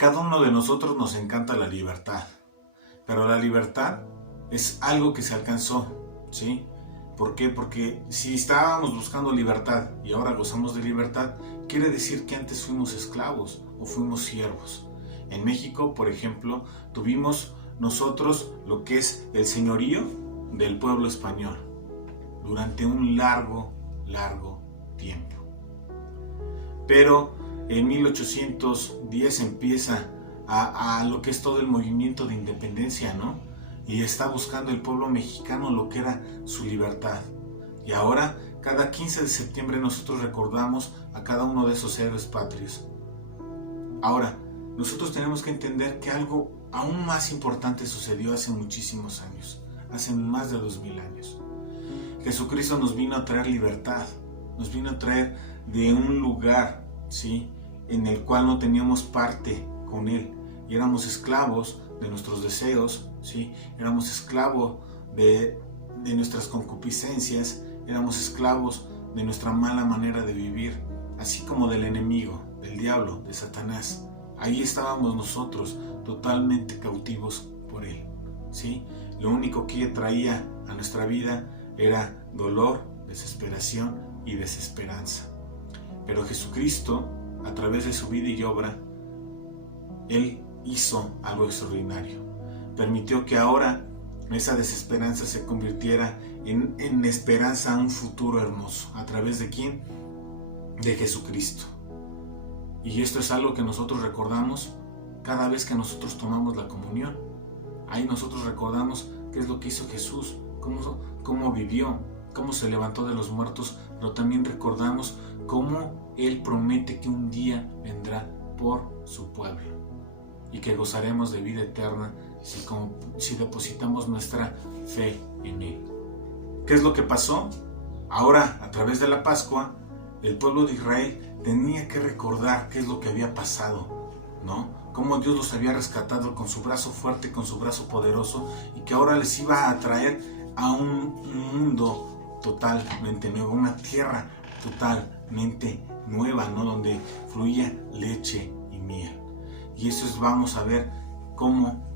cada uno de nosotros nos encanta la libertad, pero la libertad es algo que se alcanzó, ¿sí? ¿Por qué? Porque si estábamos buscando libertad y ahora gozamos de libertad, quiere decir que antes fuimos esclavos o fuimos siervos. En México, por ejemplo, tuvimos nosotros lo que es el señorío del pueblo español durante un largo tiempo. Pero en 1810 empieza a lo que es todo el movimiento de independencia, ¿no? Y está buscando el pueblo mexicano lo que era su libertad. Y ahora, cada 15 de septiembre nosotros recordamos a cada uno de esos héroes patrios. Ahora, nosotros tenemos que entender que algo aún más importante sucedió hace muchísimos años, hace más de 2000 años. Jesucristo nos vino a traer libertad, nos vino a traer de un lugar, ¿sí?, en el cual no teníamos parte con Él y éramos esclavos de nuestros deseos, ¿sí? Éramos esclavos de nuestras concupiscencias, éramos esclavos de nuestra mala manera de vivir, así como del enemigo, del diablo, de Satanás. Ahí estábamos nosotros, totalmente cautivos por Él, ¿sí? Lo único que traía a nuestra vida era dolor, desesperación y desesperanza. Pero Jesucristo, a través de su vida y obra, Él hizo algo extraordinario. Permitió que ahora esa desesperanza se convirtiera en esperanza a un futuro hermoso. ¿A través de quién? De Jesucristo. Y esto es algo que nosotros recordamos cada vez que nosotros tomamos la comunión. Ahí nosotros recordamos qué es lo que hizo Jesús, cómo vivió, cómo se levantó de los muertos, pero también recordamos cómo Él promete que un día vendrá por su pueblo y que gozaremos de vida eterna si depositamos nuestra fe en Él. ¿Qué es lo que pasó? Ahora, a través de la Pascua, el pueblo de Israel tenía que recordar qué es lo que había pasado, ¿no? Cómo Dios los había rescatado con su brazo fuerte, con su brazo poderoso, y que ahora les iba a traer a un mundo totalmente nuevo, una tierra totalmente nueva, ¿no? Donde fluía leche y miel. Y eso vamos a ver cómo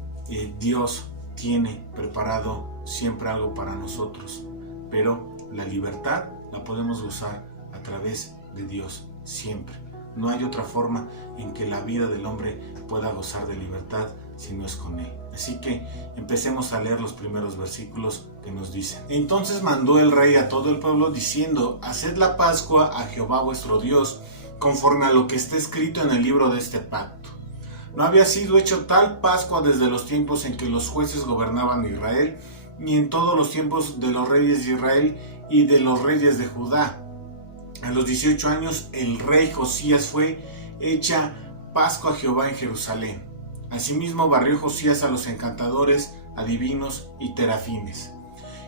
Dios tiene preparado siempre algo para nosotros. Pero la libertad la podemos gozar a través de Dios siempre. No hay otra forma en que la vida del hombre pueda gozar de libertad si no es con Él. Así que empecemos a leer los primeros versículos que nos dicen: Entonces mandó el rey a todo el pueblo diciendo: Haced la Pascua a Jehová vuestro Dios, conforme a lo que está escrito en el libro de este pacto. No había sido hecho tal Pascua desde los tiempos en que los jueces gobernaban Israel, ni en todos los tiempos de los reyes de Israel y de los reyes de Judá. A los 18 años el rey Josías fue hecha Pascua a Jehová en Jerusalén. Asimismo barrió Josías a los encantadores, adivinos y terafines,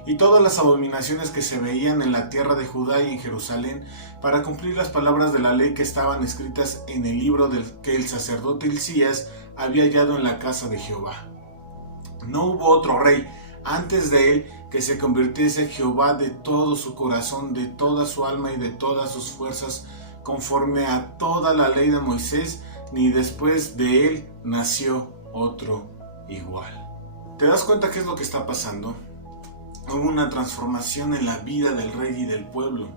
y todas las abominaciones que se veían en la tierra de Judá y en Jerusalén, para cumplir las palabras de la ley que estaban escritas en el libro que el sacerdote Hilcías había hallado en la casa de Jehová. No hubo otro rey antes de él que se convirtiese Jehová de todo su corazón, de toda su alma y de todas sus fuerzas, conforme a toda la ley de Moisés, ni después de él nació otro igual. ¿Te das cuenta qué es lo que está pasando? Hubo una transformación en la vida del rey y del pueblo.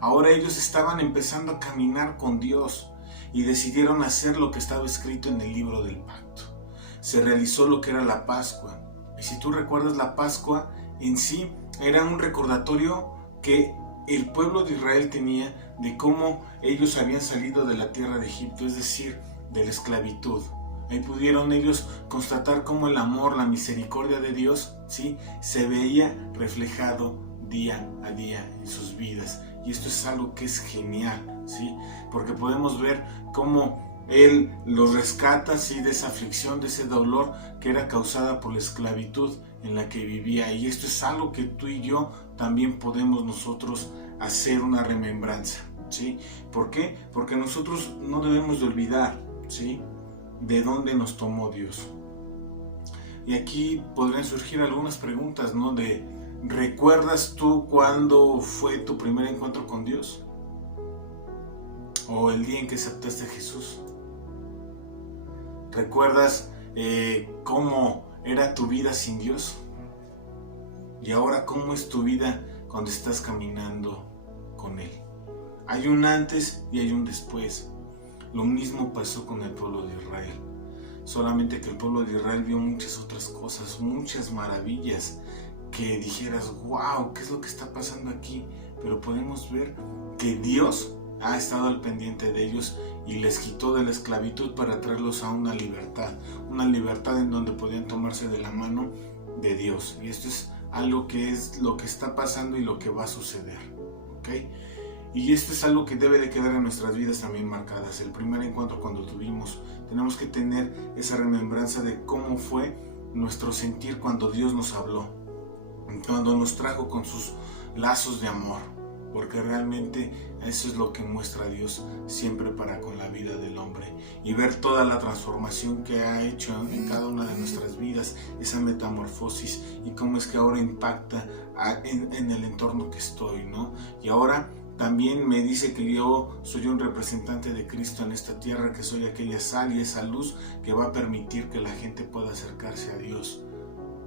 Ahora ellos estaban empezando a caminar con Dios y decidieron hacer lo que estaba escrito en el libro del pacto. Se realizó lo que era la Pascua. Y si tú recuerdas, la Pascua en sí era un recordatorio que el pueblo de Israel tenía de cómo ellos habían salido de la tierra de Egipto, es decir, de la esclavitud. Ahí pudieron ellos constatar cómo el amor, la misericordia de Dios, ¿sí?, se veía reflejado día a día en sus vidas. Y esto es algo que es genial, ¿sí?, porque podemos ver cómo Él los rescata, ¿sí?, de esa aflicción, de ese dolor que era causada por la esclavitud en la que vivía. Y esto es algo que tú y yo también podemos nosotros hacer una remembranza, ¿sí? ¿Por qué? Porque nosotros no debemos de olvidar, ¿sí?, de dónde nos tomó Dios. Y aquí podrían surgir algunas preguntas, ¿no? ¿Recuerdas tú cuándo fue tu primer encuentro con Dios? ¿O el día en que aceptaste a Jesús? ¿Recuerdas cómo era tu vida sin Dios? Y ahora, ¿cómo es tu vida cuando estás caminando con Él? Hay un antes y hay un después. Lo mismo pasó con el pueblo de Israel. Solamente que el pueblo de Israel vio muchas otras cosas, muchas maravillas, que dijeras, wow, ¿qué es lo que está pasando aquí? Pero podemos ver que Dios ha estado al pendiente de ellos y les quitó de la esclavitud para traerlos a una libertad en donde podían tomarse de la mano de Dios. Y esto es algo que es lo que está pasando y lo que va a suceder, ¿ok? Y esto es algo que debe de quedar en nuestras vidas también marcadas. El primer encuentro cuando tuvimos, tenemos que tener esa remembranza de cómo fue nuestro sentir cuando Dios nos habló, cuando nos trajo con sus lazos de amor, porque realmente eso es lo que muestra Dios siempre para con la vida del hombre, y ver toda la transformación que ha hecho en cada una de nuestras vidas, esa metamorfosis, y cómo es que ahora impacta en el entorno que estoy, ¿no? Y ahora también me dice que yo soy un representante de Cristo en esta tierra, que soy aquella sal y esa luz que va a permitir que la gente pueda acercarse a Dios.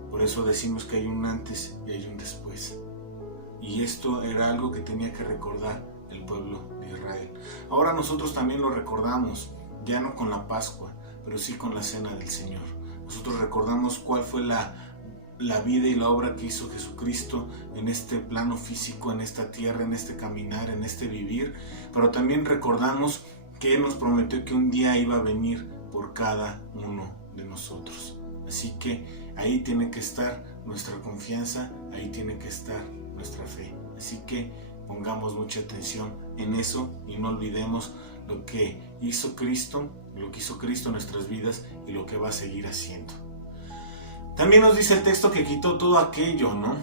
Por eso decimos que hay un antes y hay un después. Y esto era algo que tenía que recordar el pueblo de Israel. Ahora nosotros también lo recordamos, ya no con la Pascua, pero sí con la Cena del Señor. Nosotros recordamos cuál fue la vida y la obra que hizo Jesucristo en este plano físico, en esta tierra, en este caminar, en este vivir, pero también recordamos que Él nos prometió que un día iba a venir por cada uno de nosotros. Así que ahí tiene que estar nuestra confianza, ahí tiene que estar nuestra fe. Así que pongamos mucha atención en eso y no olvidemos lo que hizo Cristo en nuestras vidas y lo que va a seguir haciendo. También nos dice el texto que quitó todo aquello, ¿no?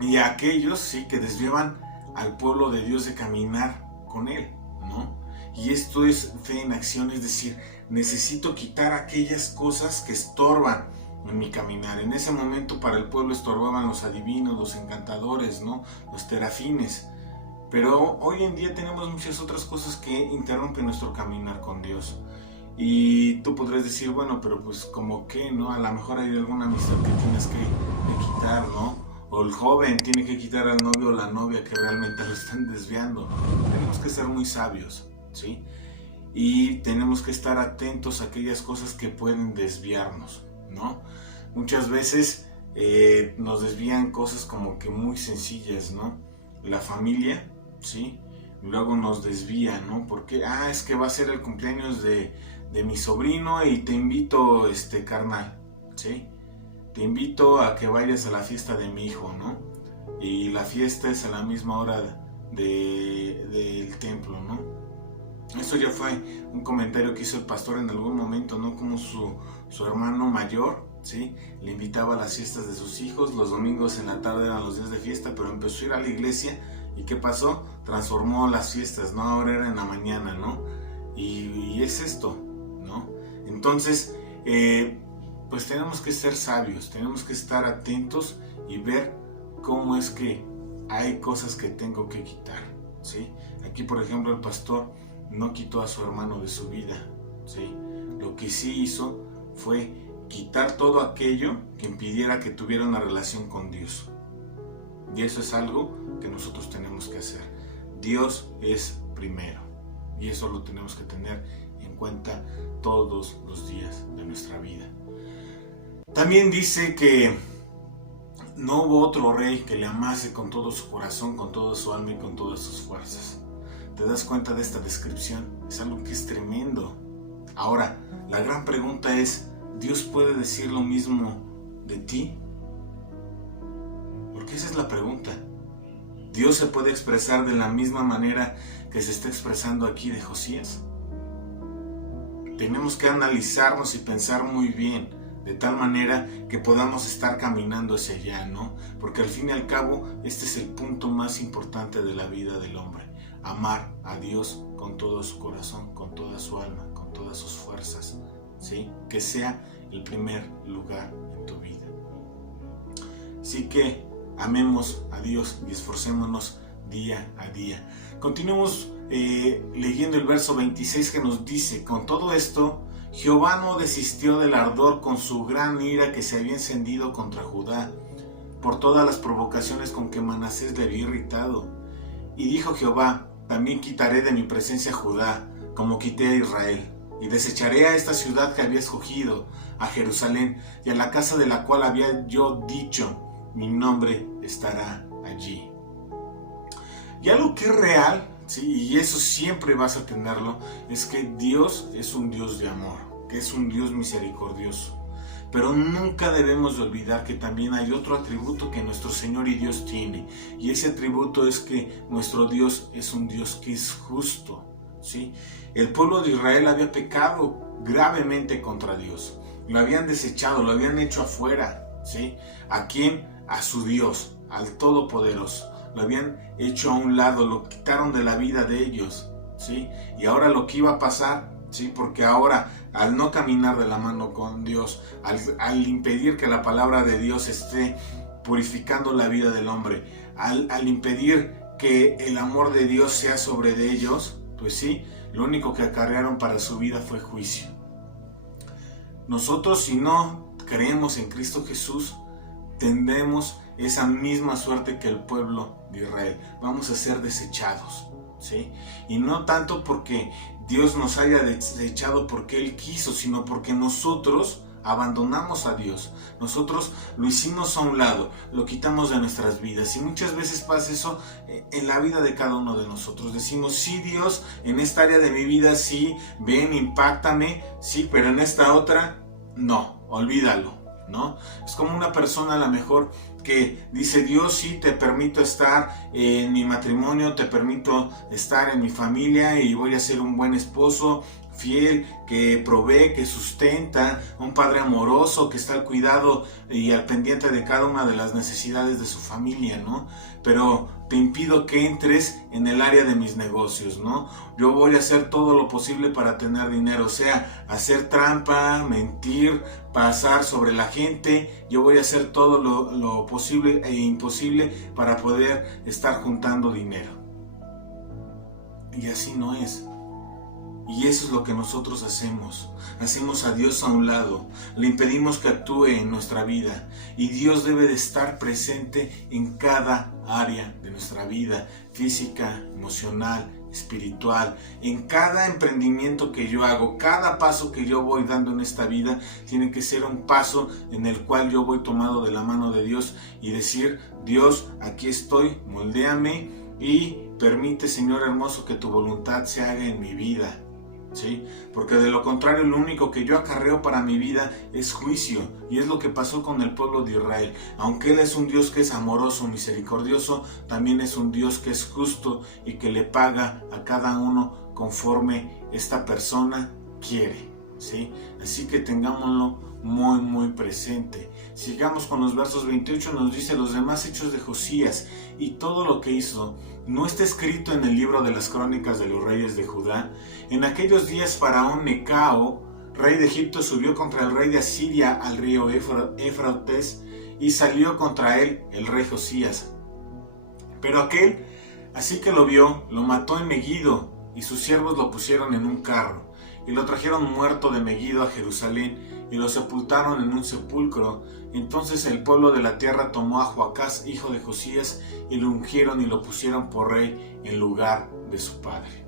Y a aquellos, sí, que desviaban al pueblo de Dios de caminar con Él, ¿no? Y esto es fe en acción, es decir, necesito quitar aquellas cosas que estorban en mi caminar. En ese momento para el pueblo estorbaban los adivinos, los encantadores, ¿no? Los terafines. Pero hoy en día tenemos muchas otras cosas que interrumpen nuestro caminar con Dios. Y tú podrás decir, bueno, pero pues como que, ¿no? A lo mejor hay alguna amistad que tienes que quitar, ¿no? O el joven tiene que quitar al novio o la novia que realmente lo están desviando. Tenemos que ser muy sabios, ¿sí? Y tenemos que estar atentos a aquellas cosas que pueden desviarnos, ¿no? Muchas veces nos desvían cosas como que muy sencillas, ¿no? La familia, ¿sí? Luego nos desvía, ¿no? Porque, es que va a ser el cumpleaños de mi sobrino y te invito, carnal, ¿sí? Te invito a que vayas a la fiesta de mi hijo, ¿no? Y la fiesta es a la misma hora del templo, ¿no? Esto ya fue un comentario que hizo el pastor en algún momento, ¿no? Como su hermano mayor, ¿sí? Le invitaba a las fiestas de sus hijos, los domingos en la tarde eran los días de fiesta, pero empezó a ir a la iglesia y ¿qué pasó? Transformó las fiestas, ¿no? Ahora era en la mañana, ¿no? Y es esto, ¿no? Entonces, pues tenemos que ser sabios, tenemos que estar atentos y ver cómo es que hay cosas que tengo que quitar, ¿sí? Aquí, por ejemplo, el pastor no quitó a su hermano de su vida, ¿sí? Lo que sí hizo fue quitar todo aquello que impidiera que tuviera una relación con Dios. Y eso es algo que nosotros tenemos que hacer. Dios es primero. Y eso lo tenemos que tener en cuenta todos los días de nuestra vida. También dice que no hubo otro rey que le amase con todo su corazón, con toda su alma y con todas sus fuerzas. ¿Te das cuenta de esta descripción? Es algo que es tremendo. Ahora, la gran pregunta es, ¿Dios puede decir lo mismo de ti? Porque esa es la pregunta. ¿Dios se puede expresar de la misma manera que se está expresando aquí de Josías? Tenemos que analizarnos y pensar muy bien, de tal manera que podamos estar caminando hacia allá, ¿no? Porque al fin y al cabo, este es el punto más importante de la vida del hombre. Amar a Dios con todo su corazón, con toda su alma, con todas sus fuerzas, ¿sí? Que sea el primer lugar en tu vida. Así que amemos a Dios y esforcémonos día a día. Continuemos leyendo el verso 26 que nos dice, con todo esto, Jehová no desistió del ardor con su gran ira que se había encendido contra Judá, por todas las provocaciones con que Manasés le había irritado. Y dijo Jehová: también quitaré de mi presencia a Judá, como quité a Israel, y desecharé a esta ciudad que había escogido, a Jerusalén, y a la casa de la cual había yo dicho: mi nombre estará allí. Y algo que es real, ¿sí? Y eso siempre vas a tenerlo, es que Dios es un Dios de amor, que es un Dios misericordioso. Pero nunca debemos de olvidar que también hay otro atributo que nuestro Señor y Dios tiene, y ese atributo es que nuestro Dios es un Dios que es justo, ¿sí? El pueblo de Israel había pecado gravemente contra Dios, lo habían desechado, lo habían hecho afuera, ¿sí? ¿A quién? A su Dios, al Todopoderoso. Lo habían hecho a un lado, lo quitaron de la vida de ellos, ¿sí? Y ahora lo que iba a pasar, ¿sí? Porque ahora, al no caminar de la mano con Dios, al impedir que la palabra de Dios esté purificando la vida del hombre, al impedir que el amor de Dios sea sobre de ellos, pues sí, lo único que acarrearon para su vida fue juicio. Nosotros, si no creemos en Cristo Jesús, tendremos esa misma suerte que el pueblo de Israel. Vamos a ser desechados, ¿sí? Y no tanto porque Dios nos haya desechado porque Él quiso, sino porque nosotros abandonamos a Dios. Nosotros lo hicimos a un lado, lo quitamos de nuestras vidas. Y muchas veces pasa eso en la vida de cada uno de nosotros. Decimos: sí, Dios, en esta área de mi vida sí, ven, impáctame, sí, pero en esta otra, no, olvídalo, ¿no? Es como una persona a lo mejor que dice: Dios, sí, te permito estar en mi matrimonio, te permito estar en mi familia y voy a ser un buen esposo, fiel, que provee, que sustenta, un padre amoroso que está al cuidado y al pendiente de cada una de las necesidades de su familia, ¿no? Pero te impido que entres en el área de mis negocios, ¿no? Yo voy a hacer todo lo posible para tener dinero, o sea, hacer trampa, mentir, pasar sobre la gente. Yo voy a hacer todo lo posible e imposible para poder estar juntando dinero. Y así no es. Y eso es lo que nosotros hacemos. Hacemos a Dios a un lado, le impedimos que actúe en nuestra vida. Y Dios debe de estar presente en cada área de nuestra vida, física, emocional, espiritual, en cada emprendimiento que yo hago. Cada paso que yo voy dando en esta vida tiene que ser un paso en el cual yo voy tomado de la mano de Dios y decir: Dios, aquí estoy, moldéame y permite, Señor hermoso, que tu voluntad se haga en mi vida. ¿Sí? Porque de lo contrario, lo único que yo acarreo para mi vida es juicio, y es lo que pasó con el pueblo de Israel. Aunque Él es un Dios que es amoroso, misericordioso, también es un Dios que es justo y que le paga a cada uno conforme esta persona quiere, ¿sí? Así que tengámoslo muy muy presente. Sigamos con los versos 28. Nos dice: los demás hechos de Josías y todo lo que hizo, ¿no está escrito en el libro de las crónicas de los reyes de Judá? En aquellos días Faraón Necao, rey de Egipto, subió contra el rey de Asiria al río Éufrates, y salió contra él el rey Josías. Pero aquel, así que lo vio, lo mató en Megiddo, y sus siervos lo pusieron en un carro, y lo trajeron muerto de Megiddo a Jerusalén, y lo sepultaron en un sepulcro. Entonces el pueblo de la tierra tomó a Joacás, hijo de Josías, y lo ungieron y lo pusieron por rey en lugar de su padre.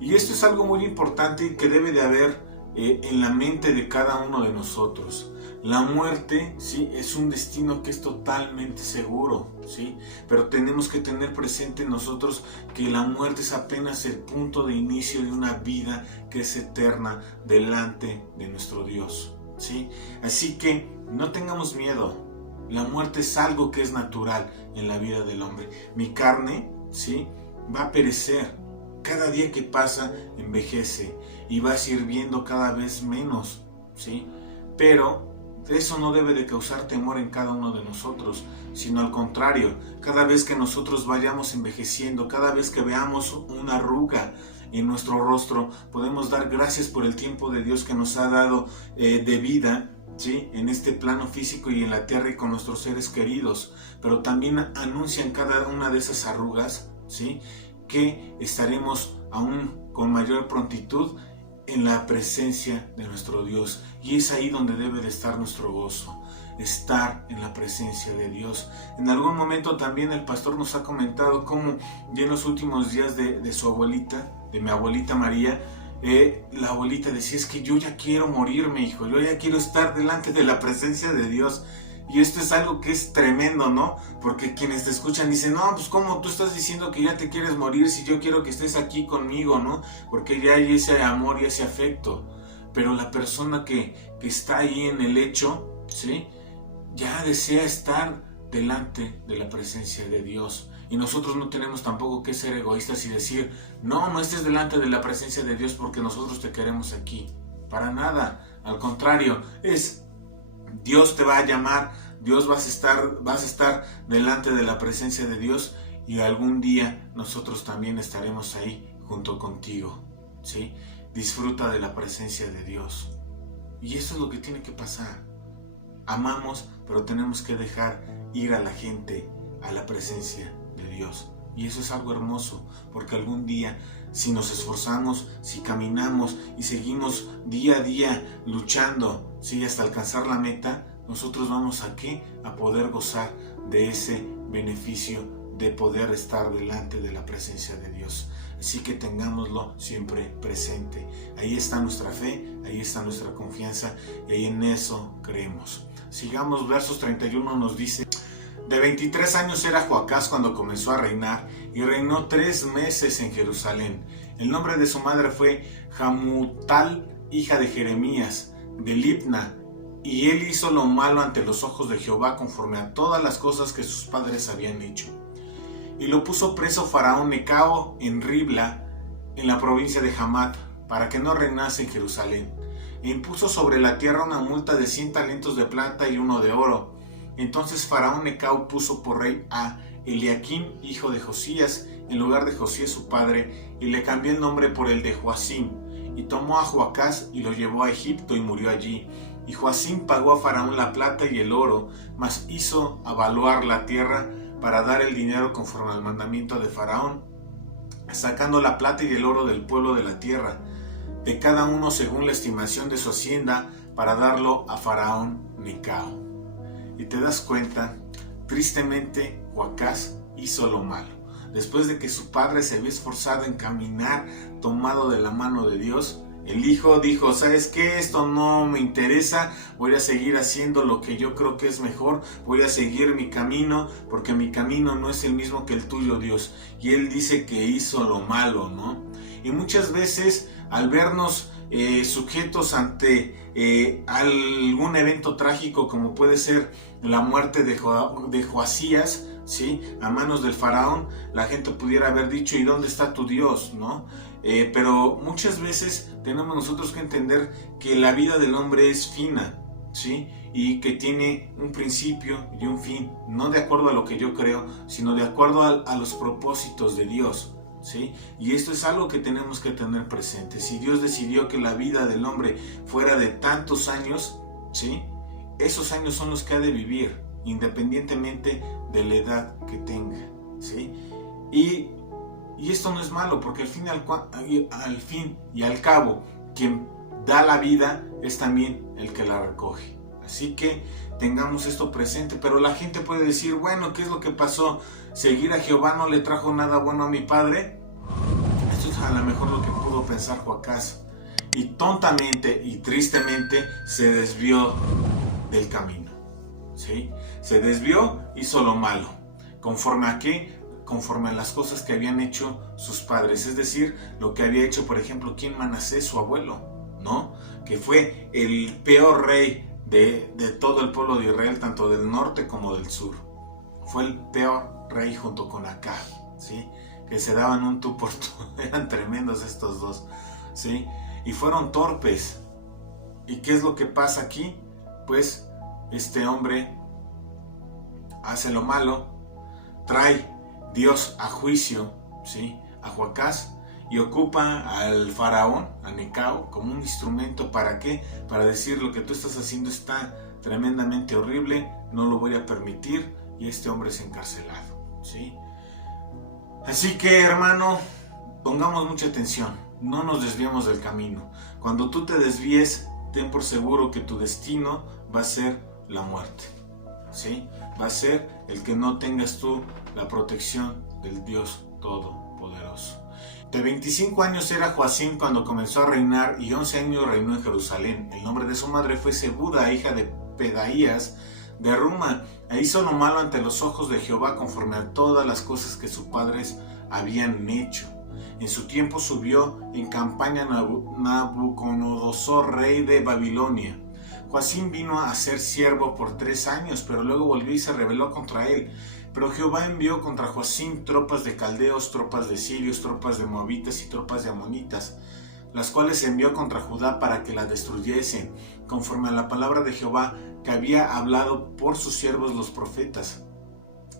Y esto es algo muy importante que debe de haber en la mente de cada uno de nosotros. La muerte, ¿sí?, es un destino que es totalmente seguro, ¿sí? Pero tenemos que tener presente nosotros que la muerte es apenas el punto de inicio de una vida que es eterna delante de nuestro Dios, ¿sí? Así que no tengamos miedo. La muerte es algo que es natural en la vida del hombre. Mi carne, ¿sí?, va a perecer. Cada día que pasa envejece y va sirviendo cada vez menos, ¿sí? Pero eso no debe de causar temor en cada uno de nosotros, sino al contrario, cada vez que nosotros vayamos envejeciendo, cada vez que veamos una arruga en nuestro rostro, podemos dar gracias por el tiempo de Dios que nos ha dado de vida, ¿sí?, en este plano físico y en la tierra y con nuestros seres queridos. Pero también anuncian cada una de esas arrugas, ¿sí?, que estaremos aún con mayor prontitud en la presencia de nuestro Dios. Y es ahí donde debe de estar nuestro gozo, estar en la presencia de Dios. En algún momento también el pastor nos ha comentado cómo ya en los últimos días de su abuelita, de mi abuelita María, la abuelita decía: es que yo ya quiero morirme, hijo, yo ya quiero estar delante de la presencia de Dios. Y esto es algo que es tremendo, ¿no? Porque quienes te escuchan dicen: no, pues ¿cómo tú estás diciendo que ya te quieres morir si yo quiero que estés aquí conmigo, ¿no? Porque ya hay ese amor y ese afecto. Pero la persona que está ahí en el lecho, ¿sí?, ya desea estar delante de la presencia de Dios. Y nosotros no tenemos tampoco que ser egoístas y decir: no, no estés delante de la presencia de Dios porque nosotros te queremos aquí. Para nada. Al contrario, Dios te va a llamar, vas a estar delante de la presencia de Dios, y algún día nosotros también estaremos ahí junto contigo, ¿sí? Disfruta de la presencia de Dios. Y eso es lo que tiene que pasar. Amamos, pero tenemos que dejar ir a la gente a la presencia de Dios. Y eso es algo hermoso, porque algún día, si nos esforzamos, si caminamos y seguimos día a día luchando, ¿sí?, hasta alcanzar la meta, nosotros vamos a ¿qué? A poder gozar de ese beneficio de poder estar delante de la presencia de Dios. Así que tengámoslo siempre presente. Ahí está nuestra fe, ahí está nuestra confianza, y ahí en eso creemos. Sigamos, versos 31 nos dice: de 23 años era Joacás cuando comenzó a reinar, y reinó 3 meses en Jerusalén. El nombre de su madre fue Hamutal, hija de Jeremías, de Libna, y él hizo lo malo ante los ojos de Jehová, conforme a todas las cosas que sus padres habían hecho. Y lo puso preso Faraón Necao en Ribla, en la provincia de Hamat, para que no reinase en Jerusalén. E impuso sobre la tierra una multa de 100 talentos de plata y 1 de oro. Entonces Faraón Necao puso por rey a Eliaquim, hijo de Josías, en lugar de Josías su padre, y le cambió el nombre por el de Joacim. Y tomó a Joacás y lo llevó a Egipto y murió allí. Y Joacim pagó a Faraón la plata y el oro, mas hizo avaluar la tierra para dar el dinero conforme al mandamiento de Faraón, sacando la plata y el oro del pueblo de la tierra, de cada uno según la estimación de su hacienda, para darlo a Faraón Necao. Y te das cuenta, tristemente Joacás hizo lo malo. Después de que su padre se había esforzado en caminar tomado de la mano de Dios, el hijo dijo: ¿sabes qué? Esto no me interesa, voy a seguir haciendo lo que yo creo que es mejor, voy a seguir mi camino, porque mi camino no es el mismo que el tuyo, Dios. Y él dice que hizo lo malo, ¿no? Y muchas veces, al vernos sujetos ante algún evento trágico, como puede ser la muerte de Joacías, ¿sí?, a manos del faraón, la gente pudiera haber dicho: ¿y dónde está tu Dios?, ¿no? Pero muchas veces tenemos nosotros que entender que la vida del hombre es fina, ¿sí?, y que tiene un principio y un fin, no de acuerdo a lo que yo creo, sino de acuerdo a los propósitos de Dios, ¿sí? Y esto es algo que tenemos que tener presente. Si Dios decidió que la vida del hombre fuera de tantos años, ¿sí?, esos años son los que ha de vivir, independientemente de la edad que tenga, ¿sí? Y esto no es malo, porque al fin y al cabo, quien da la vida es también el que la recoge. Así que tengamos esto presente. Pero la gente puede decir: bueno, ¿qué es lo que pasó? ¿Seguir a Jehová no le trajo nada bueno a mi padre? Esto es a lo mejor lo que pudo pensar Joacás. Y tontamente y tristemente se desvió del camino, ¿sí? Se desvió, hizo lo malo. ¿Conforme a qué? Conforme a las cosas que habían hecho sus padres, es decir, lo que había hecho, por ejemplo, ¿quién? Manasés, su abuelo, ¿no? Que fue el peor rey de todo el pueblo de Israel, tanto del norte como del sur. Fue el peor rey junto con Acab, ¿sí? Que se daban un tú por tú, eran tremendos estos dos, ¿sí? Y fueron torpes. ¿Y qué es lo que pasa aquí? Pues este hombre hace lo malo, trae Dios a juicio, ¿sí?, a Joacás, y ocupa al faraón, a Necao, como un instrumento. ¿Para qué? Para decir: lo que tú estás haciendo está tremendamente horrible, no lo voy a permitir, y este hombre es encarcelado, ¿sí? Así que, hermano, pongamos mucha atención. no nos desviemos del camino. Cuando tú te desvíes, ten por seguro que tu destino va a ser la muerte, ¿sí? Va a ser el que no tengas tú la protección del Dios Todopoderoso. De 25 años era Joacim cuando comenzó a reinar y 11 años reinó en Jerusalén. El nombre de su madre fue Zebuda, hija de Pedaías de Ruma, e hizo lo malo ante los ojos de Jehová conforme a todas las cosas que sus padres habían hecho. En su tiempo subió en campaña Nabucodonosor, rey de Babilonia. Joacim vino a ser siervo por 3 años, pero luego volvió y se rebeló contra él. Pero Jehová envió contra Joacim tropas de caldeos, tropas de sirios, tropas de moabitas y tropas de amonitas, las cuales envió contra Judá para que la destruyesen, conforme a la palabra de Jehová que había hablado por sus siervos los profetas.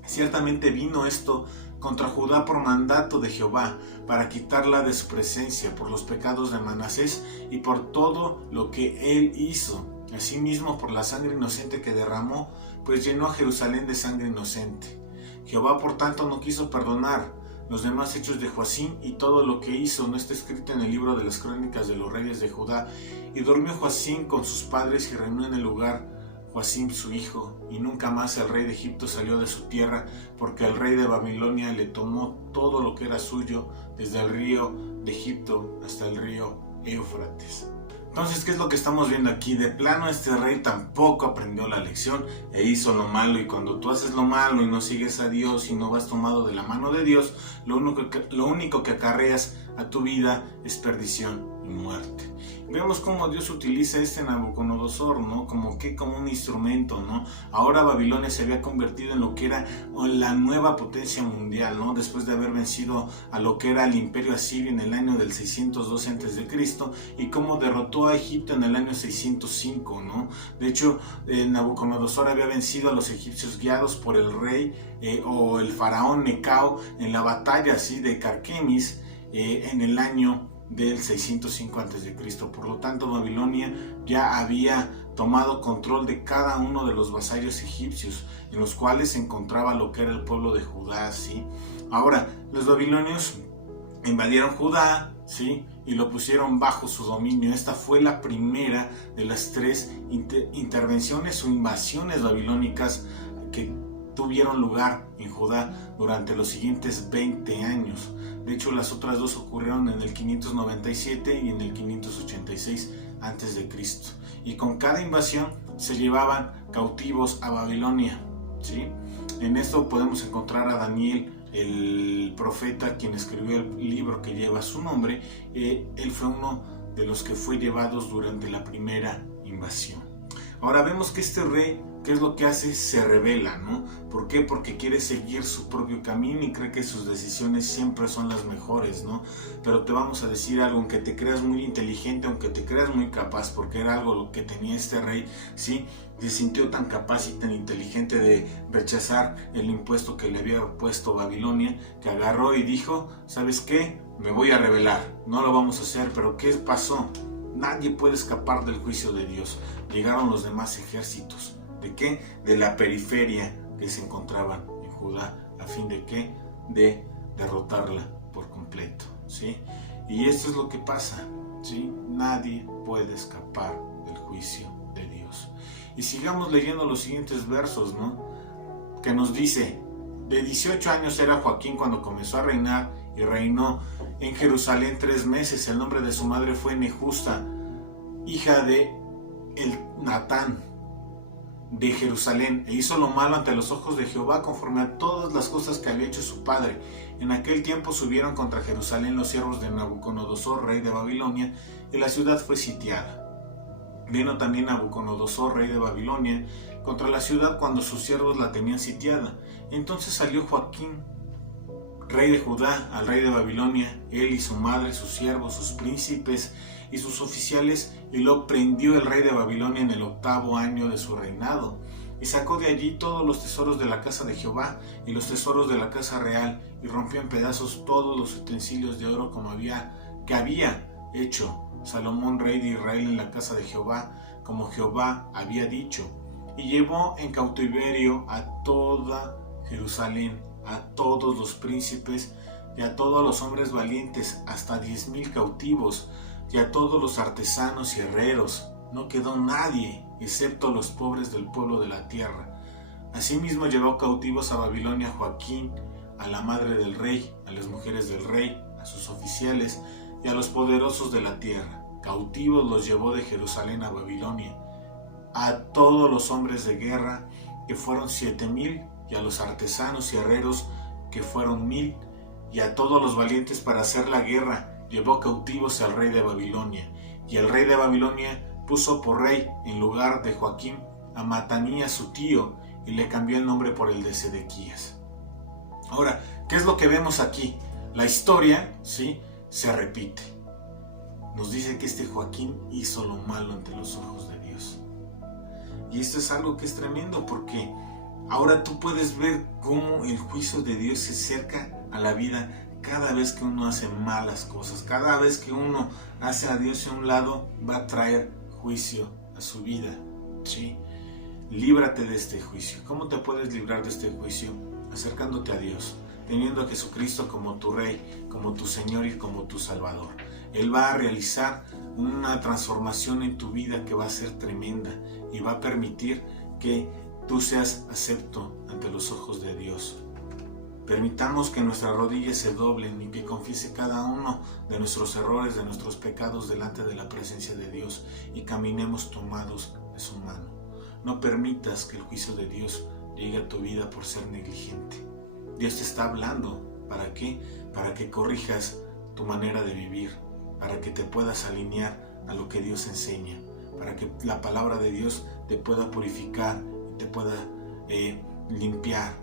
Ciertamente vino esto contra Judá por mandato de Jehová, para quitarla de su presencia, por los pecados de Manasés y por todo lo que él hizo. Asimismo por la sangre inocente que derramó, pues llenó a Jerusalén de sangre inocente. Jehová por tanto no quiso perdonar los demás hechos de Joacim, y todo lo que hizo no está escrito en el libro de las crónicas de los reyes de Judá. Y durmió Joacim con sus padres y reinó en el lugar Joacim su hijo, y nunca más el rey de Egipto salió de su tierra, porque el rey de Babilonia le tomó todo lo que era suyo, desde el río de Egipto hasta el río Éufrates. Entonces, ¿qué es lo que estamos viendo aquí? De plano, este rey tampoco aprendió la lección e hizo lo malo. Y cuando tú haces lo malo y no sigues a Dios y no vas tomado de la mano de Dios, lo único que acarreas a tu vida es perdición y muerte. Vemos cómo Dios utiliza Nabucodonosor, ¿no? Como un instrumento, ¿no? Ahora Babilonia se había convertido en lo que era la nueva potencia mundial, ¿no? Después de haber vencido a lo que era el imperio asirio en el año del 612 a.C. y cómo derrotó a Egipto en el año 605, ¿no? De hecho, Nabucodonosor había vencido a los egipcios guiados por el rey o el faraón Necao en la batalla así de Carquemis en el año del 605 a.C. Por lo tanto, Babilonia ya había tomado control de cada uno de los vasallos egipcios, en los cuales se encontraba lo que era el pueblo de Judá, ¿sí? Ahora, los babilonios invadieron Judá, ¿sí? Y lo pusieron bajo su dominio. Esta fue la primera de las 3 intervenciones o invasiones babilónicas que tuvieron lugar en Judá durante los siguientes 20 años. De hecho, las otras 2 ocurrieron en el 597 y en el 586 a.C. Y con cada invasión se llevaban cautivos a Babilonia, ¿sí? En esto podemos encontrar a Daniel, el profeta, quien escribió el libro que lleva su nombre. Él fue uno de los que fue llevados durante la primera invasión. Ahora vemos que este rey, ¿qué es lo que hace? Se rebela, ¿no? ¿Por qué? Porque quiere seguir su propio camino y cree que sus decisiones siempre son las mejores, ¿no? Pero te vamos a decir algo: aunque te creas muy inteligente, aunque te creas muy capaz, porque era algo lo que tenía este rey, ¿sí? Se sintió tan capaz y tan inteligente de rechazar el impuesto que le había puesto Babilonia, que agarró y dijo: ¿sabes qué? Me voy a rebelar, no lo vamos a hacer. Pero ¿qué pasó? Nadie puede escapar del juicio de Dios. Llegaron los demás ejércitos. ¿De qué? De la periferia que se encontraban en Judá, a fin de ¿qué? De derrotarla por completo, ¿sí? Y esto es lo que pasa, ¿sí? Nadie puede escapar del juicio de Dios. Y sigamos leyendo los siguientes versos, ¿no? Que nos dice: de 18 años era Joacim cuando comenzó a reinar, y reinó en Jerusalén 3 meses. El nombre de su madre fue Nehusta, hija de Elnatán de Jerusalén, e hizo lo malo ante los ojos de Jehová conforme a todas las cosas que había hecho su padre. En aquel tiempo subieron contra Jerusalén los siervos de Nabucodonosor, rey de Babilonia, y la ciudad fue sitiada. Vino también Nabucodonosor, rey de Babilonia, contra la ciudad cuando sus siervos la tenían sitiada. Entonces salió Joacim, rey de Judá, al rey de Babilonia, él y su madre, sus siervos, sus príncipes y sus oficiales, y lo prendió el rey de Babilonia en el 8º año de su reinado, y sacó de allí todos los tesoros de la casa de Jehová y los tesoros de la casa real, y rompió en pedazos todos los utensilios de oro que había hecho Salomón, rey de Israel, en la casa de Jehová, como Jehová había dicho, y llevó en cautiverio a toda Jerusalén, a todos los príncipes y a todos los hombres valientes, hasta 10,000 cautivos, y a todos los artesanos y herreros. No quedó nadie, excepto los pobres del pueblo de la tierra. Asimismo llevó cautivos a Babilonia a Joaquín, a la madre del rey, a las mujeres del rey, a sus oficiales y a los poderosos de la tierra. Cautivos los llevó de Jerusalén a Babilonia, a todos los hombres de guerra, que fueron 7,000, y a los artesanos y herreros, que fueron 1,000, y a todos los valientes para hacer la guerra, llevó cautivos al rey de Babilonia. Y el rey de Babilonia puso por rey, en lugar de Joaquín, a Matanías su tío, y le cambió el nombre por el de Sedequías. Ahora, ¿qué es lo que vemos aquí? La historia, ¿sí?, se repite. Nos dice que este Joaquín hizo lo malo ante los ojos de Dios. Y esto es algo que es tremendo, porque ahora tú puedes ver cómo el juicio de Dios se acerca a la vida cada vez que uno hace malas cosas. Cada vez que uno hace a Dios a un lado, va a traer juicio a su vida, ¿sí? Líbrate de este juicio. ¿Cómo te puedes librar de este juicio? Acercándote a Dios, teniendo a Jesucristo como tu Rey, como tu Señor y como tu Salvador. Él va a realizar una transformación en tu vida que va a ser tremenda y va a permitir que tú seas acepto ante los ojos de Dios. Permitamos que nuestras rodillas se doblen y que confiese cada uno de nuestros errores, de nuestros pecados delante de la presencia de Dios y caminemos tomados de su mano. No permitas que el juicio de Dios llegue a tu vida por ser negligente. Dios te está hablando. ¿Para qué? Para que corrijas tu manera de vivir, para que te puedas alinear a lo que Dios enseña, para que la palabra de Dios te pueda purificar, te pueda limpiar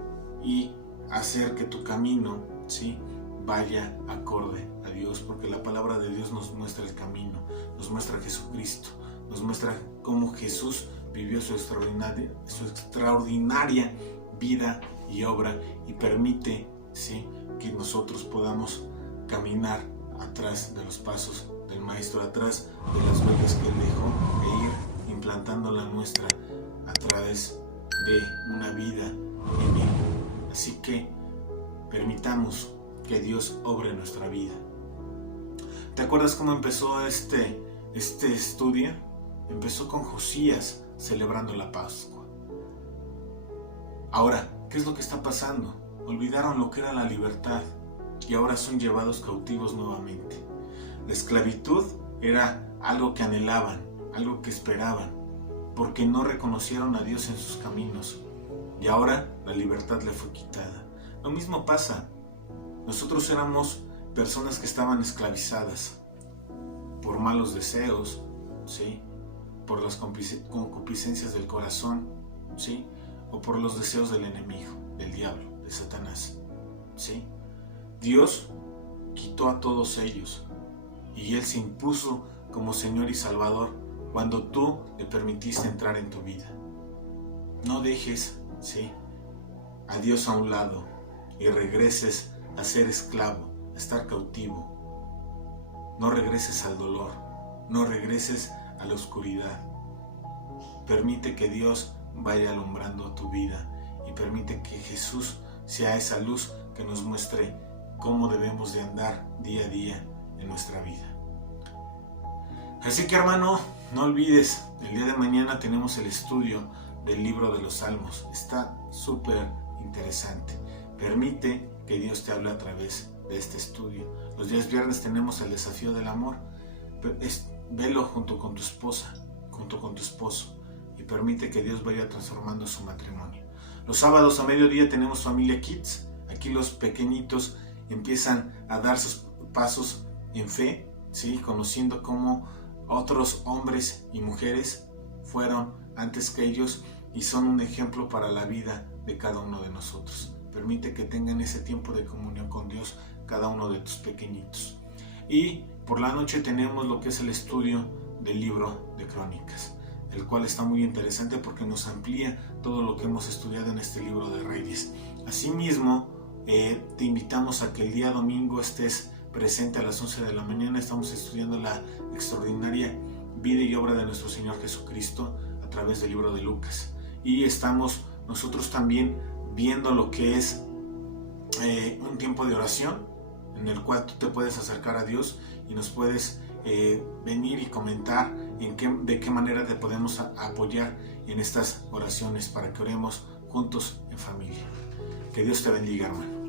y hacer que tu camino, ¿sí?, vaya acorde a Dios, porque la palabra de Dios nos muestra el camino, nos muestra a Jesucristo, nos muestra cómo Jesús vivió su extraordinaria vida y obra y permite, ¿sí?, que nosotros podamos caminar atrás de los pasos del Maestro, atrás de las huellas que Él dejó e ir implantando la nuestra a través de una vida en Él. Así que permitamos que Dios obre en nuestra vida. ¿Te acuerdas cómo empezó este estudio? Empezó con Josías celebrando la Pascua. Ahora, ¿qué es lo que está pasando? Olvidaron lo que era la libertad y ahora son llevados cautivos nuevamente. La esclavitud era algo que anhelaban, algo que esperaban, porque no reconocieron a Dios en sus caminos. Y ahora la libertad le fue quitada. Lo mismo pasa. Nosotros éramos personas que estaban esclavizadas por malos deseos, ¿sí?, por las concupiscencias del corazón, ¿sí?, o por los deseos del enemigo, del diablo, de Satanás, ¿sí? Dios quitó a todos ellos y Él se impuso como Señor y Salvador cuando tú le permitiste entrar en tu vida. No dejes, ¿sí?, a Dios a un lado y regreses a ser esclavo, a estar cautivo. No regreses al dolor, no regreses a la oscuridad. Permite que Dios vaya alumbrando tu vida y permite que Jesús sea esa luz que nos muestre cómo debemos de andar día a día en nuestra vida. Así que, hermano, no olvides, el día de mañana tenemos el estudio del libro de los Salmos. Está súper interesante. Permite que Dios te hable a través de este estudio. Los días viernes tenemos el desafío del amor. Velo junto con tu esposa, junto con tu esposo, y permite que Dios vaya transformando su matrimonio. Los sábados a mediodía tenemos Familia Kids. Aquí los pequeñitos empiezan a dar sus pasos en fe, ¿sí?, conociendo cómo otros hombres y mujeres fueron antes que ellos y son un ejemplo para la vida de cada uno de nosotros. Permite que tengan ese tiempo de comunión con Dios cada uno de tus pequeñitos. Y por la noche tenemos lo que es el estudio del libro de Crónicas, el cual está muy interesante porque nos amplía todo lo que hemos estudiado en este libro de Reyes. Asimismo, te invitamos a que el día domingo estés presente a las 11 de la mañana. Estamos estudiando la extraordinaria vida y obra de nuestro Señor Jesucristo a través del libro de Lucas. Y estamos nosotros también viendo lo que es un tiempo de oración, en el cual tú te puedes acercar a Dios y nos puedes venir y comentar de qué manera te podemos apoyar en estas oraciones para que oremos juntos en familia. Que Dios te bendiga, hermano.